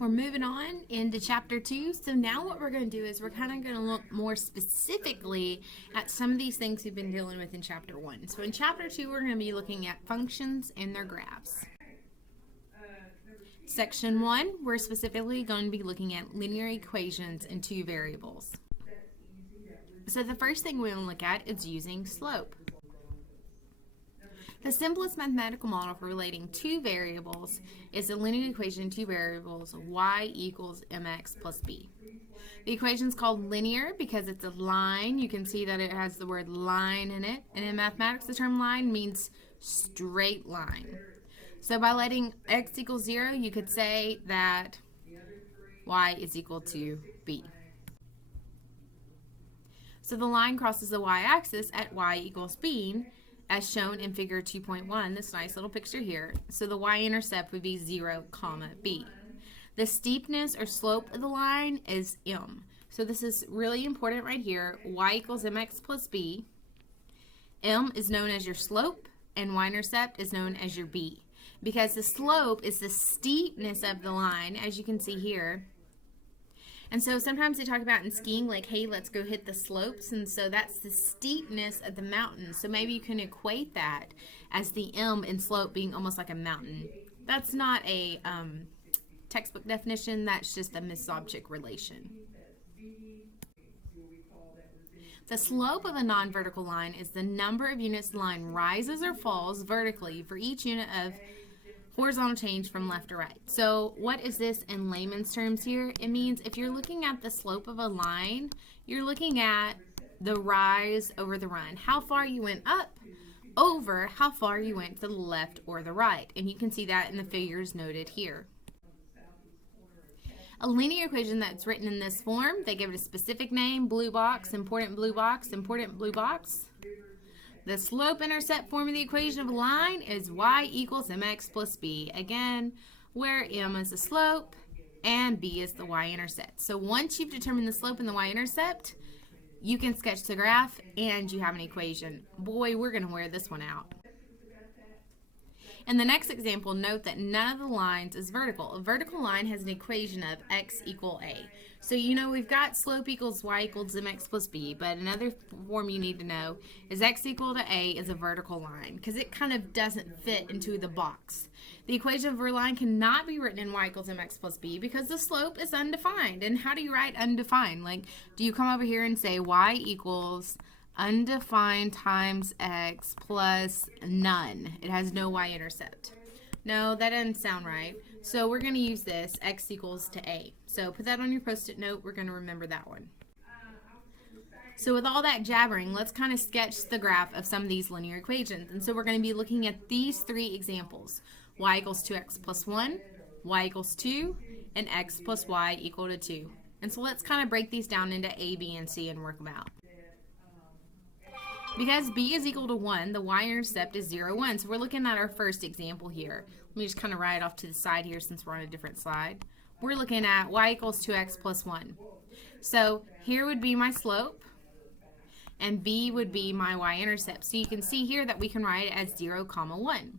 We're moving on into chapter 2. So now what we're going to do is we're kind of going to look more specifically at some of these things we've been dealing with in chapter 1. So in chapter 2, we're going to be looking at functions and their graphs. Section 1, we're specifically going to be looking at linear equations in two variables. So the first thing we want to look at is using slope. The simplest mathematical model for relating two variables is the linear equation in two variables y equals mx plus b. The equation is called linear because it's a line. You can see that it has the word line in it. And in mathematics, the term line means straight line. So by letting x equal 0, you could say that y is equal to b. So the line crosses the y-axis at y equals b, as shown in figure 2.1, this nice little picture here. So the y-intercept would be 0, b. The steepness or slope of the line is m. So this is really important right here. Y equals mx plus b. M is known as your slope, and y-intercept is known as your b. Because the slope is the steepness of the line, as you can see here. And so sometimes they talk about in skiing, like, hey, let's go hit the slopes. And so that's the steepness of the mountain. So maybe you can equate that as the M in slope being almost like a mountain. That's not a textbook definition. That's just a misobject relation. The slope of a non-vertical line is the number of units the line rises or falls vertically for each unit of horizontal change from left to right. So what is this in layman's terms here? It means if you're looking at the slope of a line, you're looking at the rise over the run. How far you went up over how far you went to the left or the right. And you can see that in the figures noted here. A linear equation that's written in this form, they give it a specific name, blue box, important blue box, important blue box. The slope-intercept form of the equation of a line is y equals mx plus b. Again, where m is the slope and b is the y-intercept. So once you've determined the slope and the y-intercept, you can sketch the graph and you have an equation. Boy, we're going to wear this one out. In the next example, note that none of the lines is vertical. A vertical line has an equation of x equal a. So you know we've got slope equals y equals mx plus b, but another form you need to know is x equal to a is a vertical line because it kind of doesn't fit into the box. The equation of a line cannot be written in y equals mx plus b because the slope is undefined. And how do you write undefined? Like, do you come over here and say y equals undefined times x plus none? It has no y-intercept. No, that doesn't sound right. So we're going to use this, x equals to a. So put that on your post-it note. We're going to remember that one. So with all that jabbering, let's kind of sketch the graph of some of these linear equations. And so we're going to be looking at these three examples. Y equals 2x plus 1, y equals 2, and x plus y equal to 2. And so let's kind of break these down into A, B, and C and work them out. Because b is equal to 1, the y-intercept is 0, 1. So we're looking at our first example here. Let me just kind of write it off to the side here since we're on a different slide. We're looking at y equals 2x plus 1. So here would be my slope, and b would be my y-intercept. So you can see here that we can write it as 0, 1.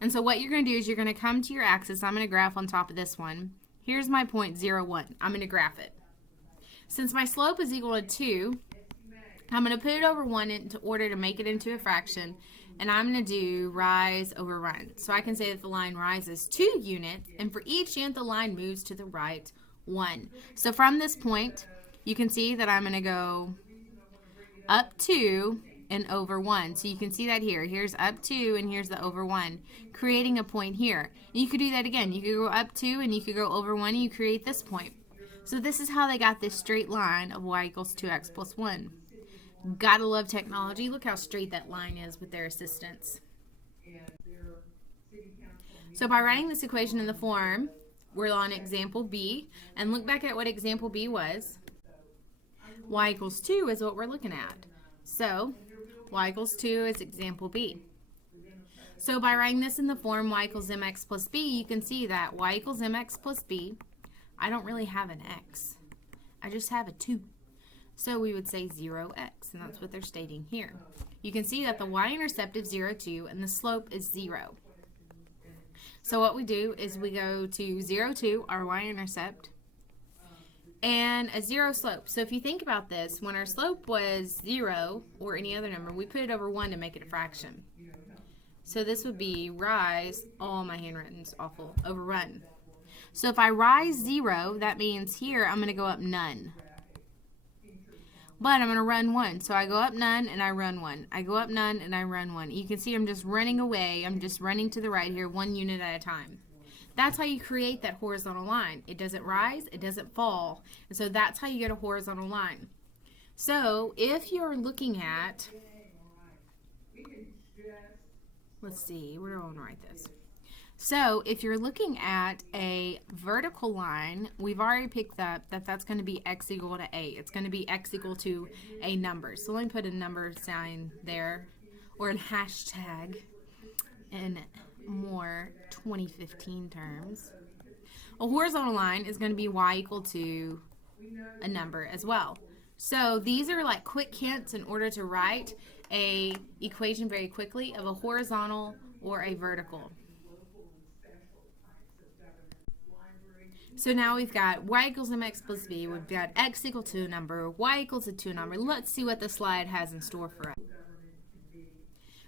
And so what you're going to do is you're going to come to your axis. I'm going to graph on top of this one. Here's my point 0, 1. I'm going to graph it. Since my slope is equal to 2, I'm going to put it over 1 in order to make it into a fraction, and I'm going to do rise over run. So I can say that the line rises 2 units, and for each unit the line moves to the right 1. So from this point, you can see that I'm going to go up 2 and over 1. So you can see that here. Here's up 2 and here's the over 1, creating a point here. And you could do that again. You could go up 2 and you could go over 1 and you create this point. So this is how they got this straight line of y equals 2x plus 1. Gotta love technology. Look how straight that line is with their assistance. So by writing this equation in the form, we're on example B, and look back at what example B was. Y equals 2 is what we're looking at. So y equals 2 is example B. So by writing this in the form y equals mx plus b, you can see that y equals mx plus b, I don't really have an x. I just have a 2. So we would say 0x, and that's what they're stating here. You can see that the y-intercept is 0, 2, and the slope is 0. So what we do is we go to 0, 2, our y-intercept, and a 0 slope. So if you think about this, when our slope was 0 or any other number, we put it over 1 to make it a fraction. So this would be rise, oh my handwritting's awful, over run. So if I rise 0, that means here I'm going to go up none. But I'm going to run 1. So I go up none and I run 1. I go up none and I run 1. You can see I'm just running away. I'm just running to the right here, 1 unit at a time. That's how you create that horizontal line. It doesn't rise, it doesn't fall. And so that's how you get a horizontal line. So if you're looking at, let's see, where do I want to write this? So if you're looking at a vertical line, we've already picked up that that's going to be x equal to a. It's going to be x equal to a number. So let me put a number sign there, or a hashtag in more 2015 terms. A horizontal line is going to be y equal to a number as well. So these are like quick hints in order to write a equation very quickly of a horizontal or a vertical. So now we've got y equals mx plus b. We've got x equal to a number, y equals to a number. Let's see what the slide has in store for us.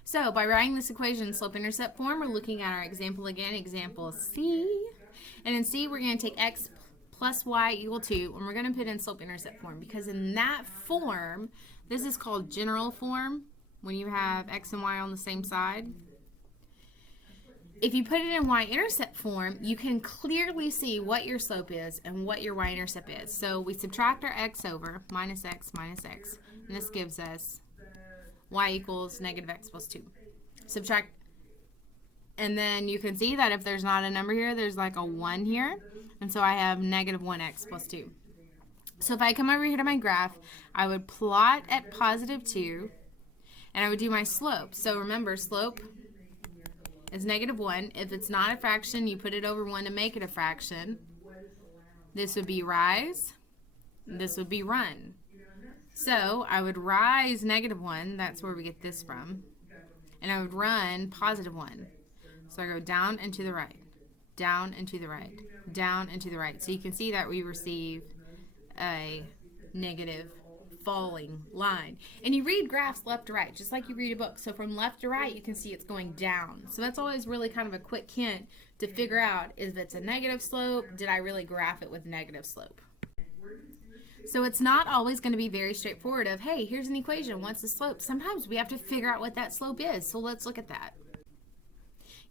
So by writing this equation in slope-intercept form, we're looking at our example again, example C. And in C, we're going to take x plus y equal to, and we're going to put in slope-intercept form, because in that form, this is called general form, when you have x and y on the same side. If you put it in y-intercept form, you can clearly see what your slope is and what your y-intercept is. So we subtract our x over, minus x, and this gives us y equals negative x plus 2. Subtract, and then you can see that if there's not a number here, there's like a 1 here, and so I have negative 1x plus 2. So if I come over here to my graph, I would plot at positive 2, and I would do my slope. So remember, slope is negative 1. If it's not a fraction, you put it over 1 to make it a fraction. This would be rise. This would be run. So I would rise negative 1. That's where we get this from. And I would run positive 1. So I go down and to the right, down and to the right, down and to the right. So you can see that we receive a negative falling line. And you read graphs left to right, just like you read a book. So from left to right, you can see it's going down. So that's always really kind of a quick hint to figure out if it's a negative slope, did I really graph it with negative slope? So it's not always going to be very straightforward of, hey, here's an equation, what's the slope? Sometimes we have to figure out what that slope is. So let's look at that.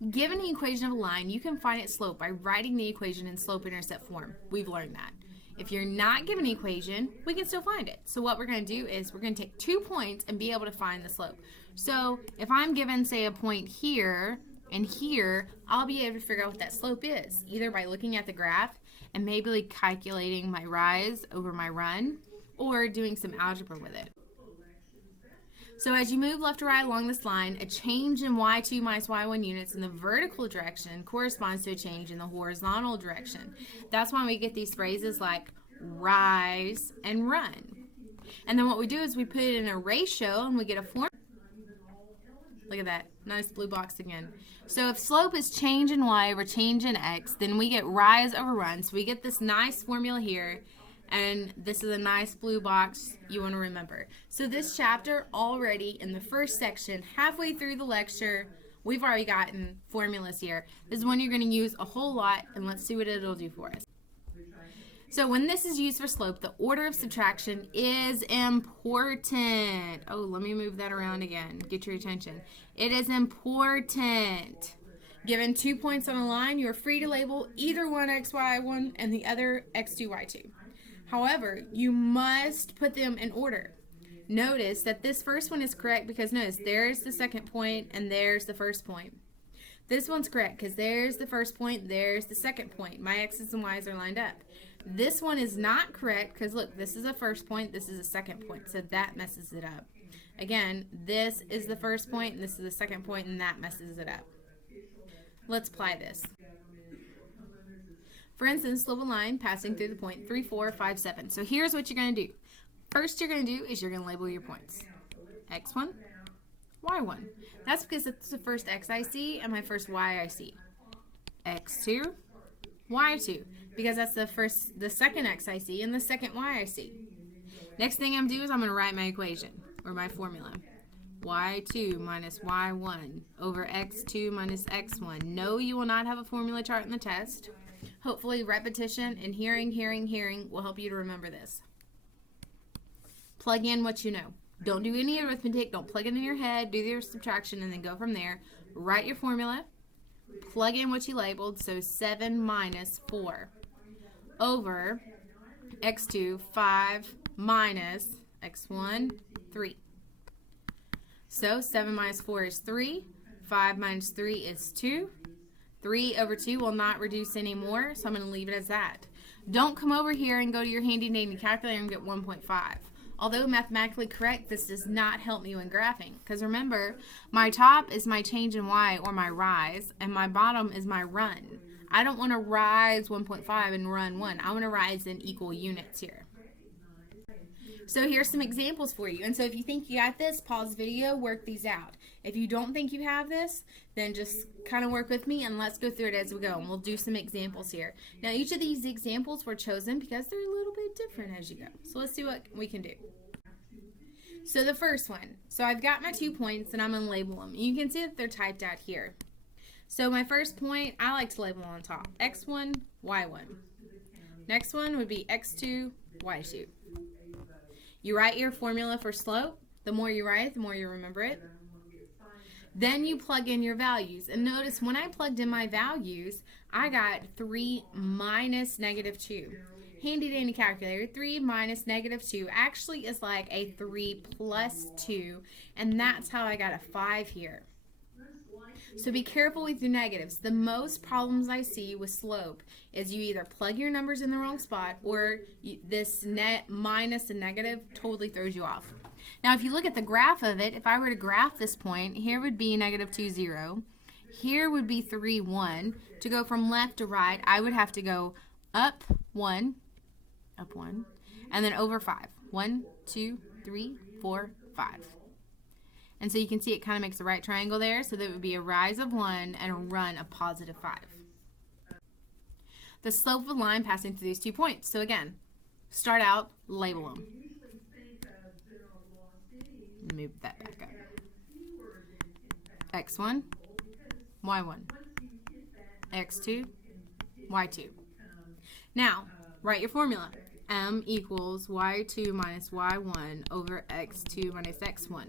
Given the equation of a line, you can find its slope by writing the equation in slope-intercept form. We've learned that. If you're not given an equation, we can still find it. So what we're going to do is we're going to take 2 points and be able to find the slope. So if I'm given, say, a point here and here, I'll be able to figure out what that slope is, either by looking at the graph and maybe calculating my rise over my run, or doing some algebra with it. So as you move left to right along this line, a change in y2 minus y1 units in the vertical direction corresponds to a change in the horizontal direction. That's why we get these phrases like rise and run. And then what we do is we put it in a ratio and we get a formula. Look at that. Nice blue box again. So if slope is change in y over change in x, then we get rise over run. So we get this nice formula here. And this is a nice blue box you want to remember. So this chapter already in the first section, halfway through the lecture, we've already gotten formulas here. This is one you're going to use a whole lot, and let's see what it'll do for us. So when this is used for slope, the order of subtraction is important. Oh, let me move that around again. Get your attention. It is important. Given 2 points on a line, you are free to label either one x, y1 and the other x2, y2. However, you must put them in order. Notice that this first one is correct because notice there's the second point and there's the first point. This one's correct because there's the first point, there's the second point. My x's and y's are lined up. This one is not correct because look, this is a first point, this is a second point, so that messes it up. Again, this is the first point and this is the second point, and that messes it up. Let's apply this. For instance, slope a line passing through the point 3, 4, 5, 7. So here's what you're going to do. First you're going to do is you're going to label your points. X1, Y1. That's because it's the first X I see and my first Y I see. x2, y2, because that's the second x I see and the second y I see. Next thing I'm doing is I'm going to write my equation, or my formula. y2 minus y1 over x2 minus x1. No, you will not have a formula chart in the test. Hopefully repetition and hearing will help you to remember this. Plug in what you know. Don't do any arithmetic. Don't plug it in your head. Do your subtraction and then go from there. Write your formula. Plug in what you labeled. So 7 minus 4 over x2, 5 minus x1, 3. So 7 minus 4 is 3. 5 minus 3 is 2. 3 over 2 will not reduce anymore, so I'm going to leave it as that. Don't come over here and go to your handy dandy calculator and get 1.5. Although mathematically correct, this does not help me when graphing. Because remember, my top is my change in y, or my rise, and my bottom is my run. I don't want to rise 1.5 and run 1. I want to rise in equal units here. So here's some examples for you. And so if you think you got this, pause the video, work these out. If you don't think you have this, then just kind of work with me and let's go through it as we go. And we'll do some examples here. Now each of these examples were chosen because they're a little bit different as you go. So let's see what we can do. So the first one. So I've got my 2 points and I'm going to label them. You can see that they're typed out here. So my first point, I like to label on top. x1, y1. Next one would be x2, y2. You write your formula for slope. The more you write, the more you remember it. Then you plug in your values. And notice when I plugged in my values, I got 3 minus negative 2. Handy dandy calculator, 3 minus negative 2 actually is like a 3 plus 2. And that's how I got a 5 here. So be careful with your negatives. The most problems I see with slope is you either plug your numbers in the wrong spot or this net minus and negative totally throws you off. Now if you look at the graph of it, if I were to graph this point, here would be negative 2, 0. Here would be 3, 1. To go from left to right, I would have to go up 1, and then over 5. 1, 2, 3, 4, 5. And so you can see it kind of makes a right triangle there, so that it would be a rise of 1 and a run of positive 5. The slope of a line passing through these 2 points. So again, start out, label them. Move that back up. x1, y1, x2, y2. Now, write your formula. M equals y2 minus y1 over x2 minus x1.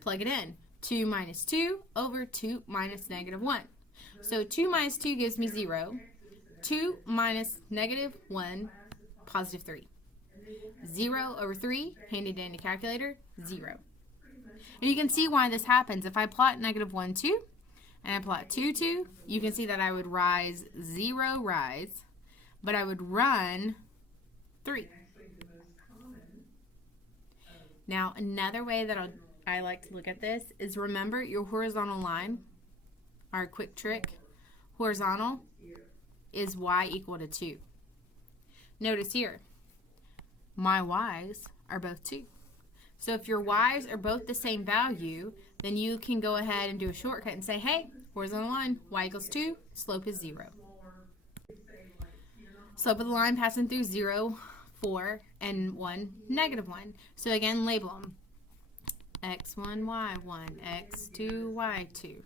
Plug it in. 2 minus 2 over 2 minus negative 1. So 2 minus 2 gives me 0. 2 minus negative 1, positive 3. 0 over 3, handy dandy calculator, 0. And you can see why this happens. If I plot negative 1, 2, and I plot 2, 2, you can see that I would rise 0, rise, but I would run 3. Now, another way that I like to look at this is remember your horizontal line, our quick trick. Horizontal is y equal to 2. Notice here, my y's are both 2. So if your y's are both the same value, then you can go ahead and do a shortcut and say, hey, horizontal line, y equals 2, slope is 0. Slope of the line passing through 0, 4, and 1, negative 1. So again, label them. x1, y1, x2, y2.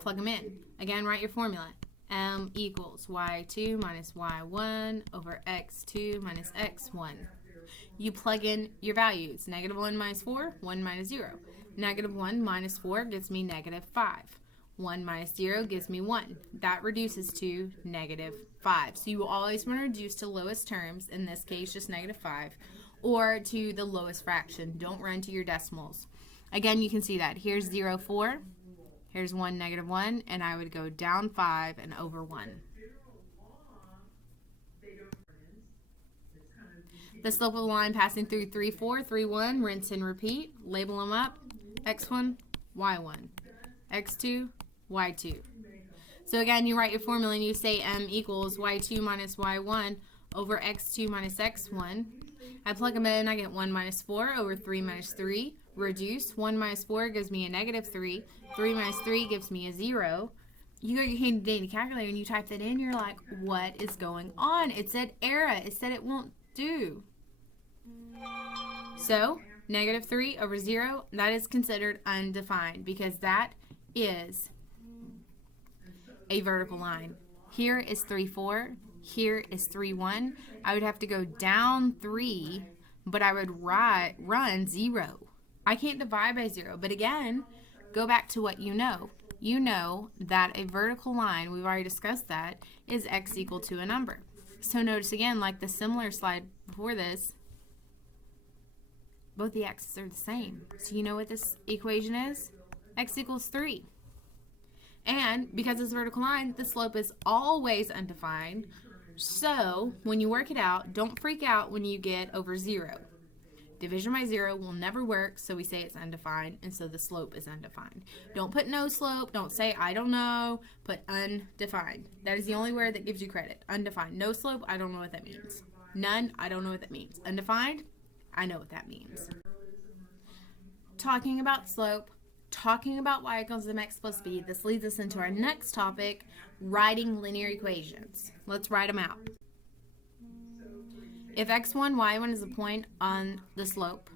Plug them in. Again, write your formula. M equals y2 minus y1 over x2 minus x1. You plug in your values. Negative 1 minus 4, 1 minus 0. Negative 1 minus 4 gives me negative 5. 1 minus 0 gives me 1. That reduces to negative 5. So you will always want to reduce to lowest terms, in this case just negative 5, or to the lowest fraction. Don't run to your decimals. Again, you can see that. Here's 0, 4. Here's 1, negative 1, and I would go down 5 and over 1. The slope of the line passing through 3, 4, 3, 1, rinse and repeat. Label them up. x1, y1, x2, y2. So again, you write your formula and you say m equals y2 minus y1 over x2 minus x1. I plug them in, I get 1 minus 4 over 3 minus 3. Reduce 1 minus 4 gives me a -3. 3 minus 3 gives me a 0. You go to your handy dandy calculator and you type that in, you're like, what is going on? It said error. It said it won't do. So, -3 over 0, that is considered undefined because that is a vertical line. Here is 3, 4. Here is 3, 1. I would have to go down 3, but I would run 0. I can't divide by 0, but again, go back to what you know. You know that a vertical line, we've already discussed that, is x equal to a number. So notice again, like the similar slide before this, both the x's are the same. So you know what this equation is? X equals 3. And because it's a vertical line, the slope is always undefined. So when you work it out, don't freak out when you get over 0. Division by 0 will never work, so we say it's undefined, and so the slope is undefined. Don't put no slope. Don't say I don't know. Put undefined. That is the only word that gives you credit. Undefined. No slope, I don't know what that means. None, I don't know what that means. Undefined, I know what that means. Talking about slope, talking about y equals mx plus b, this leads us into our next topic, writing linear equations. Let's write them out. If x1, y1 is a point on the slope,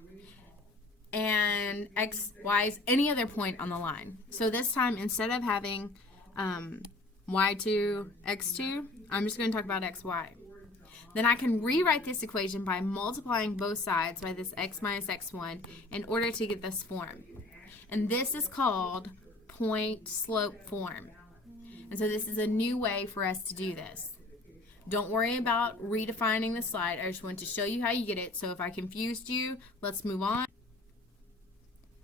and x, y is any other point on the line. So this time, instead of having y2, x2, I'm just going to talk about xy. Then I can rewrite this equation by multiplying both sides by this x minus x1 in order to get this form. And this is called point slope form. And so this is a new way for us to do this. Don't worry about redefining the slide. I just want to show you how you get it. So if I confused you, let's move on.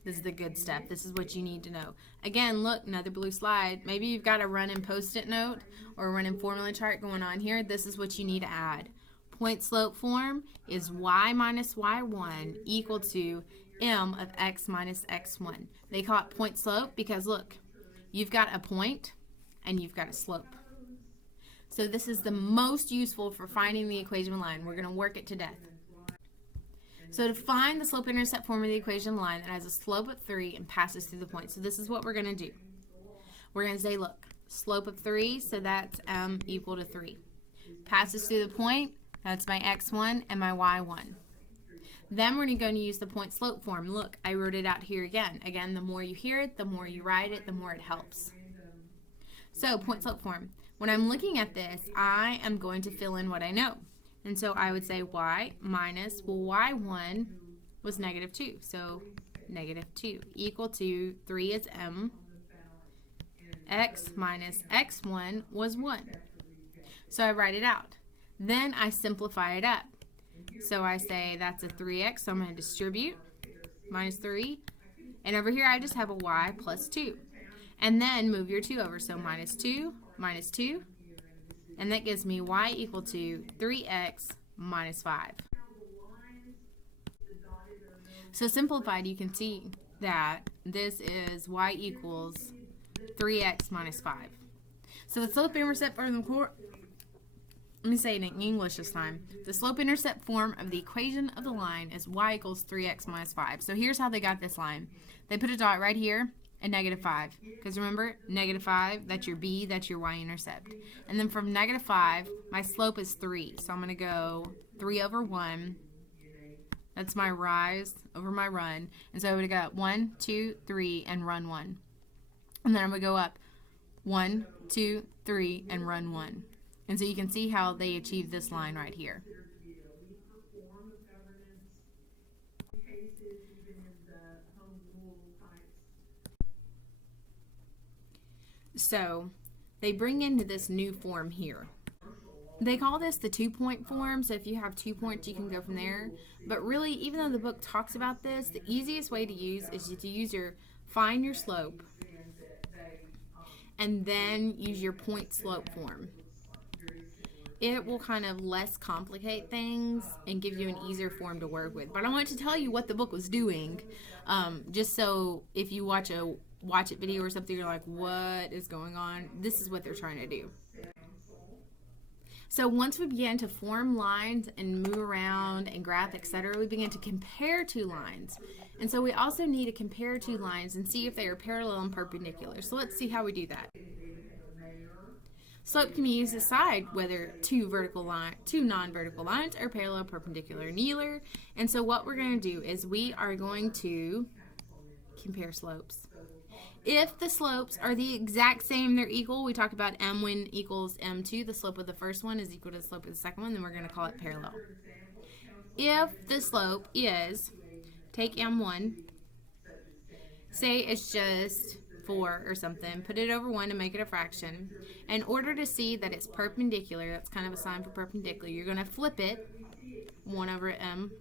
This is the good stuff. This is what you need to know. Again, look, another blue slide. Maybe you've got a running post-it note or a running formula chart going on here. This is what you need to add. Point slope form is y minus y1 equal to m of x minus x1. They call it point slope because, look, you've got a point and you've got a slope. So this is the most useful for finding the equation line. We're going to work it to death. So to find the slope-intercept form of the equation line that has a slope of 3 and passes through the point. So this is what we're going to do. We're going to say, look, slope of 3, so that's m equal to 3. Passes through the point, that's my x1 and my y1. Then we're going to use the point slope form. Look, I wrote it out here again. Again, the more you hear it, the more you write it, the more it helps. So point slope form. When I'm looking at this, I am going to fill in what I know. And so I would say y minus, well, y1 was -2. So -2 equal to 3 is m. X minus x1 was 1. So I write it out. Then I simplify it up. So I say that's a 3x, so I'm going to distribute minus 3. And over here I just have a y plus 2. And then move your 2 over, so minus 2, and that gives me y equal to 3x minus 5. So simplified, you can see that this is y equals 3x minus 5. So the slope-intercept form, let me say it in English this time. The slope-intercept form of the equation of the line is y equals 3x minus 5. So here's how they got this line. They put a dot right here and -5. Because remember, -5, that's your b, that's your y-intercept. And then from -5, my slope is 3. So I'm going to go 3 over 1. That's my rise over my run. And so I would go 1, 2, 3, and run 1. And then I'm going to go up 1, 2, 3, and run 1. And so you can see how they achieve this line right here. So they bring into this new form here. They call this the 2-point form, so if you have 2 points you can go from there. But really, even though the book talks about this, the easiest way to use is to use find your slope and then use your point slope form. It will kind of less complicate things and give you an easier form to work with. But I want to tell you what the book was doing, just so if you watch it video or something, you're like, what is going on? This is what they're trying to do. So once we begin to form lines and move around and graph, etc., we begin to compare two lines. And so we also need to compare two lines and see if they are parallel and perpendicular. So let's see how we do that. Slope can be used to decide whether two non-vertical lines are parallel, perpendicular, or neither. And so what we're going to do is we are going to compare slopes. If the slopes are the exact same, they're equal, we talked about m1 equals m2, the slope of the first one is equal to the slope of the second one, then we're going to call it parallel. If the slope is, take m1, say it's just 4 or something, put it over 1 to make it a fraction. In order to see that it's perpendicular, that's kind of a sign for perpendicular, you're going to flip it, 1 over m,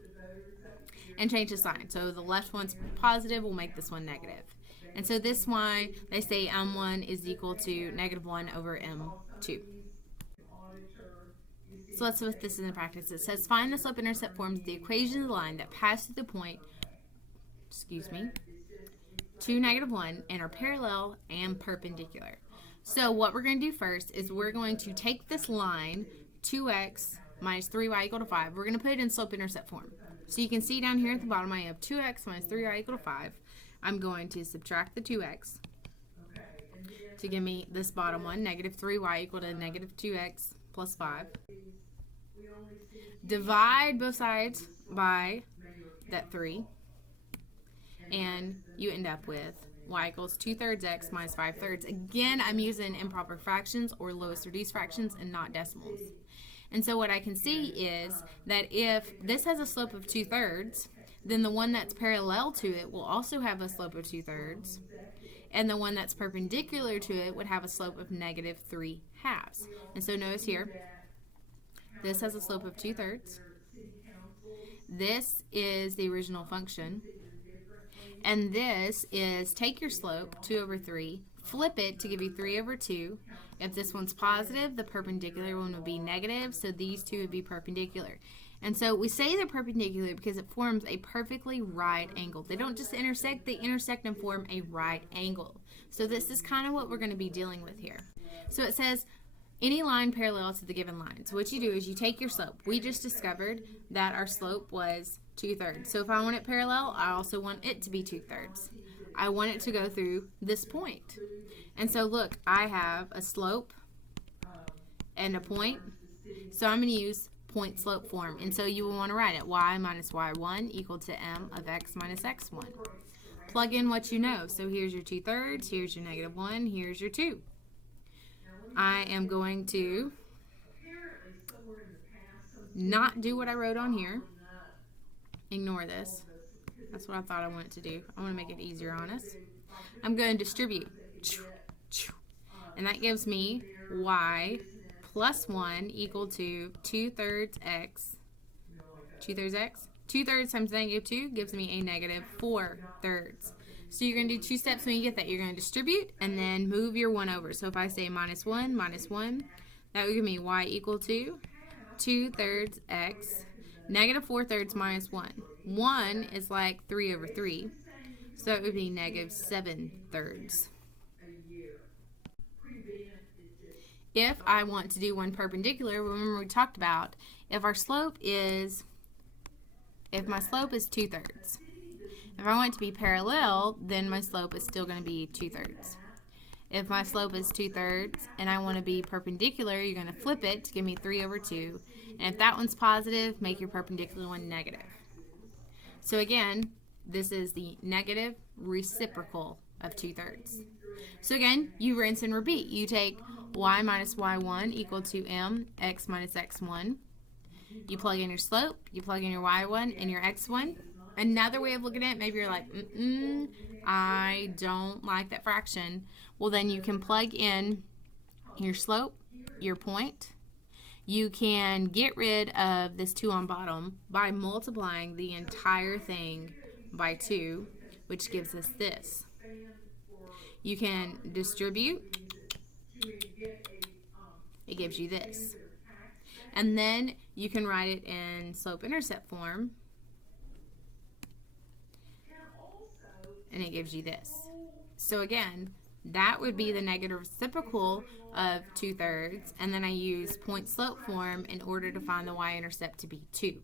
and change the sign. So the left one's positive, we'll make this one negative. And so this why they say m1 is equal to negative 1 over m2. So let's put this in practice. It says find the slope-intercept forms of the equation of the line that pass through the point, 2, negative 1, and are parallel and perpendicular. So what we're going to do first is we're going to take this line, 2x minus 3y equal to 5. We're going to put it in slope-intercept form. So you can see down here at the bottom I have 2x minus 3y equal to 5. I'm going to subtract the 2x to give me this bottom one, negative 3y equal to negative 2x plus 5. Divide both sides by that 3. And you end up with y equals 2/3 x minus 5/3. Again, I'm using improper fractions or lowest reduced fractions and not decimals. And so what I can see is that if this has a slope of 2/3, then the one that's parallel to it will also have a slope of 2/3, and the one that's perpendicular to it would have a slope of negative 3/2. And so notice here, this has a slope of 2/3. This is the original function. And this is take your slope, 2 over 3, flip it to give you 3 over 2. If this one's positive, the perpendicular one would be negative, so these two would be perpendicular. And so we say they're perpendicular because it forms a perfectly right angle. They don't just intersect, they intersect and form a right angle. So this is kind of what we're going to be dealing with here. So it says any line parallel to the given line. So what you do is you take your slope. We just discovered that our slope was 2/3. So if I want it parallel, I also want it to be 2/3. I want it to go through this point. And so look, I have a slope and a point. So I'm going to use point slope form. And so you will want to write it y minus y1 equal to m of x minus x1. Plug in what you know. So here's your 2/3, here's your negative 1, here's your 2. I am going to not do what I wrote on here. Ignore this. That's what I thought I wanted to do. I want to make it easier on us. I'm going to distribute. And that gives me y plus 1 equal to 2/3 x. 2/3 x? 2/3 times negative 2 gives me a negative 4/3. So you're going to do 2 steps when you get that. You're going to distribute and then move your 1 over. So if I say minus 1, that would give me y equal to 2/3 x. Negative 4/3 minus 1. 1 is like 3 over 3. So it would be negative 7/3. If I want to do one perpendicular, remember we talked about if my slope is 2/3. If I want it to be parallel, then my slope is still going to be 2/3. If my slope is 2/3 and I want to be perpendicular, you're going to flip it to give me 3 over 2. And if that one's positive, make your perpendicular one negative. So again, this is the negative reciprocal of 2/3. So again, you rinse and repeat. You take y minus y1 equal to m x minus x1. You plug in your slope, you plug in your y1 and your x1. Another way of looking at it, maybe you're like, I don't like that fraction. Well, then you can plug in your slope, your point. You can get rid of this 2 on bottom by multiplying the entire thing by 2, which gives us this. You can distribute. It gives you this. And then you can write it in slope-intercept form. And it gives you this. So again, that would be the negative reciprocal of 2/3, and then I use point slope form in order to find the y-intercept to be 2.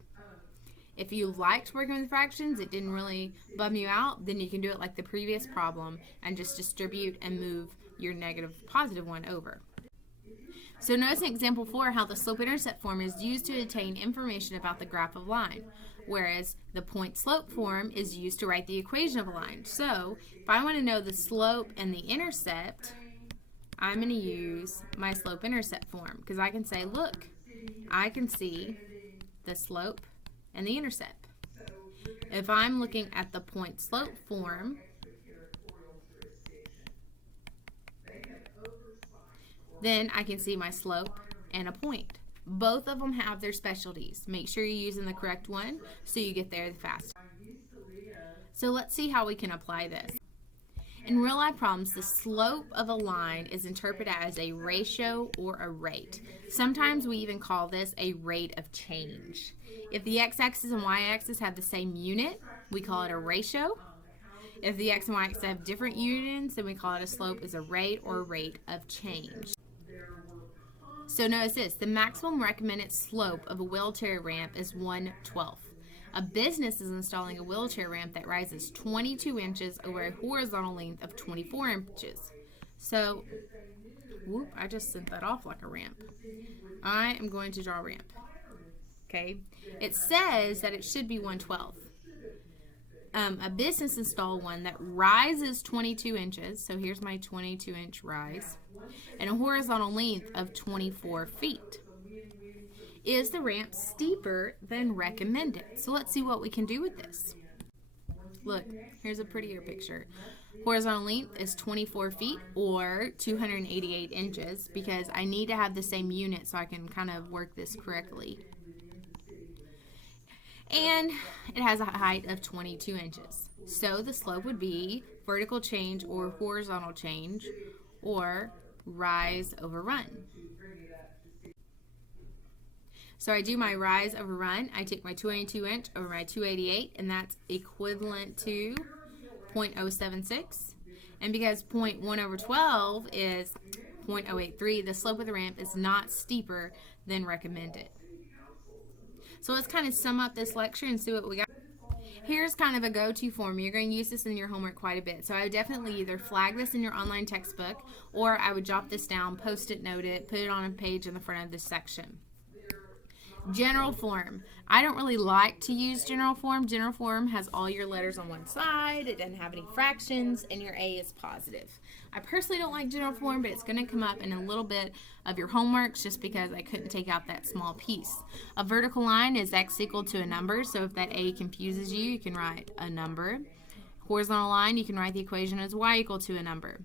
If you liked working with fractions, it didn't really bum you out, then you can do it like the previous problem and just distribute and move your negative positive one over. So notice in example 4 how the slope-intercept form is used to obtain information about the graph of a line, whereas the point-slope form is used to write the equation of a line. So if I want to know the slope and the intercept, I'm going to use my slope-intercept form because I can say, look, I can see the slope and the intercept. If I'm looking at the point-slope form, then I can see my slope and a point. Both of them have their specialties. Make sure you're using the correct one so you get there the fastest. So let's see how we can apply this. In real life problems, the slope of a line is interpreted as a ratio or a rate. Sometimes we even call this a rate of change. If the x-axis and y-axis have the same unit, we call it a ratio. If the x and y-axis have different units, then we call it a slope as a rate or rate of change. So notice this, the maximum recommended slope of a wheelchair ramp is 1/12. A business is installing a wheelchair ramp that rises 22 inches over a horizontal length of 24 inches. So, whoop, I just sent that off like a ramp. I am going to draw a ramp. Okay, it says that it should be 1/12. A business installed one that rises 22 inches, so here's my 22-inch rise, and a horizontal length of 24 feet. Is the ramp steeper than recommended? So let's see what we can do with this. Look, here's a prettier picture. Horizontal length is 24 feet or 288 inches because I need to have the same unit so I can kind of work this correctly. And it has a height of 22 inches. So the slope would be vertical change or horizontal change or rise over run. So I do my rise over run. I take my 22 inch over my 288, and that's equivalent to 0.076. And because 0.1/12 is 0.083, the slope of the ramp is not steeper than recommended. So let's kind of sum up this lecture and see what we got. Here's kind of a go-to form. You're going to use this in your homework quite a bit. So I would definitely either flag this in your online textbook, or I would jot this down, post-it note it, put it on a page in the front of this section. General form. I don't really like to use general form. General form has all your letters on one side. It doesn't have any fractions, and your A is positive. I personally don't like general form, but it's going to come up in a little bit of your homeworks just because I couldn't take out that small piece. A vertical line is x equal to a number, so if that A confuses you, you can write a number. Horizontal line, you can write the equation as y equal to a number.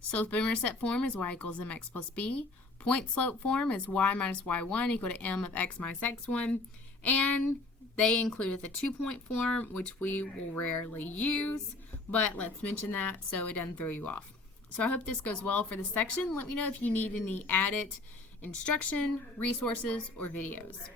Slope-intercept form is y equals mx plus b. Point slope form is y minus y1 equal to m of x minus x1. And they included the 2-point form, which we will rarely use, but let's mention that so it doesn't throw you off. So I hope this goes well for this section. Let me know if you need any added instruction, resources, or videos.